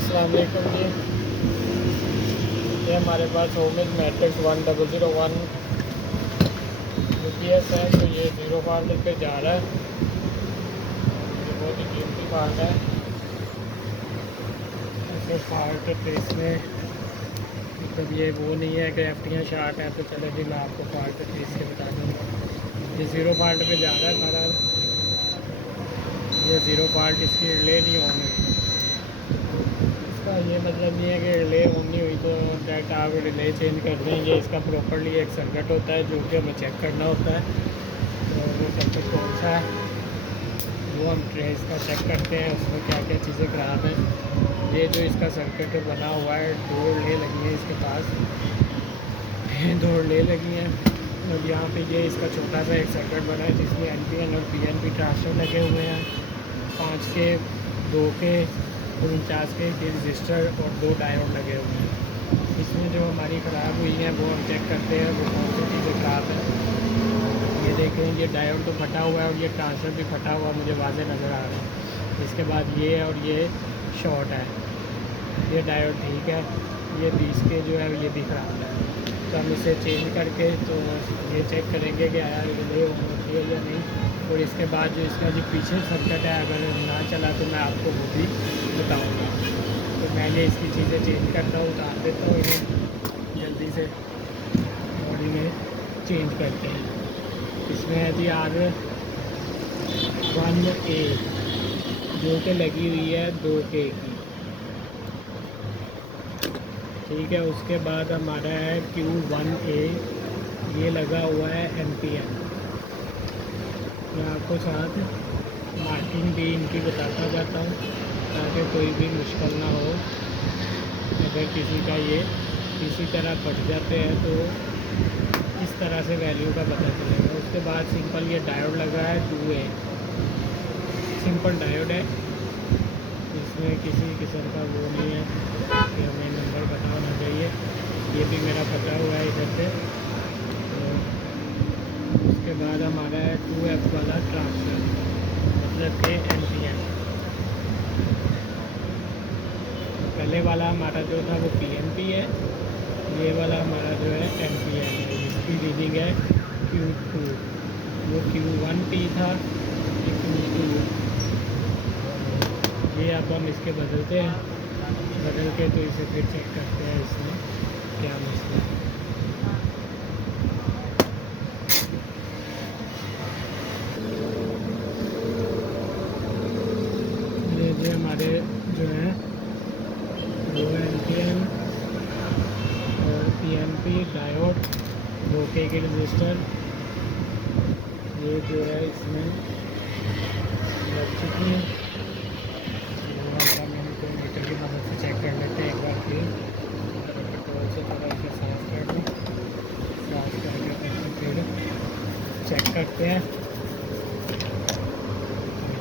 अस्सलाम वालेकुम जी। ये हमारे पास होमिज मैट्रिक्स 1001 UPS है, तो ये ज़ीरो फॉल्ट पे जा रहा है। ये बहुत ही कीमती फॉल्ट है। ऐसे फॉल्ट पे इसमें मतलब ये वो नहीं है कि एफटियाँ शार्ट है तो चले जी मैं आपको फॉल्ट पीस के बता दूँगा। ये ज़ीरो फॉल्ट पे जा रहा है हमारा। ये ज़ीरो फॉल्ट इसकी रिले नहीं ऑन हुई। इसका ये मतलब नहीं है कि रिले ऑन नहीं हुई तो डायरेक्ट आप रिले चेंज कर दें। ये इसका प्रॉपरली एक सर्किट होता है जो कि हमें चेक करना होता है। तो वो सर्किट कौन सा है वो हम ट्रेस का चेक करते हैं, उसमें क्या क्या चीज़ें ख़राब हैं। ये जो इसका सर्किट बना हुआ है, दो रिले लगी हैं इसके पास, दो रिले लगी हैं। और यहाँ पे ये इसका छोटा सा एक सर्किट बना है जिसमें NPN और PNP ट्रांसफर लगे हुए हैं। 5 के, 2 के, 49 के रजिस्टर और 2 डायोड लगे हुए हैं। इसमें जो हमारी ख़राब हुई है वो हम चेक करते हैं वो कौन सी चीज़ें ख़राब है। ये देखें, ये डायोड तो फटा हुआ है और ये ट्रांसफर भी फटा हुआ मुझे वाज़े नज़र आ रहा है। इसके बाद ये और ये शॉर्ट है। ये डायोड ठीक है, ये 20 के जो है ये भी ख़राब है। तो हम इसे चेंज करके तो ये चेक करेंगे कि आया रिले ऑन होती है या नहीं। और इसके बाद जो इसका जो पीछे सर्किट है अगर ना चला तो मैं आपको वो भी बताऊँगा। तो मैं ये इसकी चीज़ें चेंज करता हूँ, उतार देता हूँ इन्हें जल्दी से और इन्हें चेंज करते हैं। इसमें है जी R1A जो कि लगी हुई है 2K की, ठीक है। उसके बाद हमारा है Q1A, ये लगा हुआ है NPN। मैं आपको साथ मार्किंग भी इनकी बताता जाता हूँ ताकि कोई भी मुश्किल ना हो। अगर किसी का ये किसी तरह कट जाते हैं तो इस तरह से वैल्यू का पता चलेगा। उसके बाद सिंपल ये डायोड लगा है 2A, सिंपल डायोड है, इसमें किसी किस्म का वो नहीं है कि हमें नंबर पता होना चाहिए। ये भी मेरा पता हुआ है इधर से। तो उसके बाद हमारा है 2F वाला ट्रांसफर, मतलब कि NPN। पहले वाला हमारा जो था वो PNP है, ये वाला हमारा जो है NPN है। इसकी रीडिंग है Q2, वो Q1P था, ये Q2। ये अब हम इसके बदलते हैं, बदल के तो इसे फिर चेक करते हैं इसमें क्या मसला है। ये हमारे जो है वो NPN और PNP डायोड 2K के रजिस्टर, ये जो है इसमें लग चुकी है। मीटर की मदद से चेक कर लेते हैं एक बार फिर। पेट्रोल से थोड़ा इसे साफ कर लें, साफ करके फिर चेक करते हैं।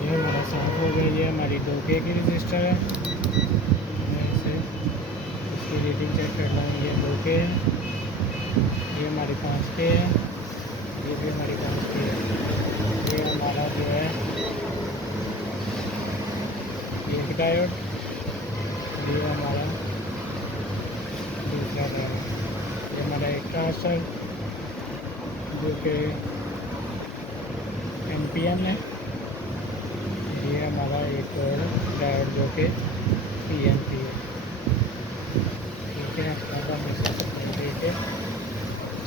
ये हमारा साफ हो गया। ये हमारी 2K की रजिस्टर है। मैं इसे इसकी रीडिंग चेक कर रहा हूँ। ये 2K है, ये हमारी 5K है, ये भी हमारी 5K है। ये हमारा जो है एक डायोड, ये हमारा दूसरा डायोड, ये हमारा एक ट्रांसफर जो कि NPN है, ये हमारा एक और डायोड जो कि PNP है, ठीक है। अब हम इसे ठीक है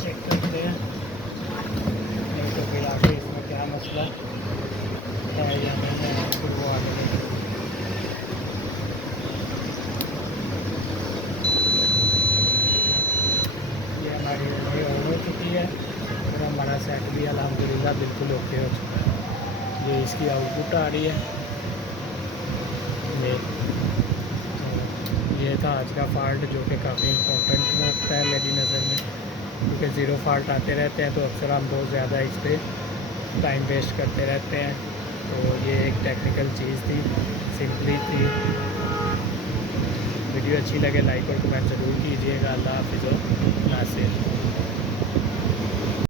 चेक करते हैं, नहीं तो फिर आगे इसमें क्या मसला है या नहीं है फिर वो आगे नहीं। ये हमारी रिले ऑन हो चुकी है और हमारा सेट भी अल्हम्दुलिल्लाह बिल्कुल ओके हो चुका है। ये इसकी आउटपुट आ रही है। ये तो ये था आज का फॉल्ट जो कि काफ़ी इम्पोर्टेंट होता है मेरी नज़र में, क्योंकि ज़ीरो फॉल्ट आते रहते हैं तो अक्सर हम बहुत ज़्यादा इस पर टाइम वेस्ट करते रहते हैं। तो ये एक टेक्निकल चीज़ थी, सिंपली थी। वीडियो अच्छी लगे लाइक और कमेंट ज़रूर कीजिएगा। अल्लाह हाफ़िज़, नासिर।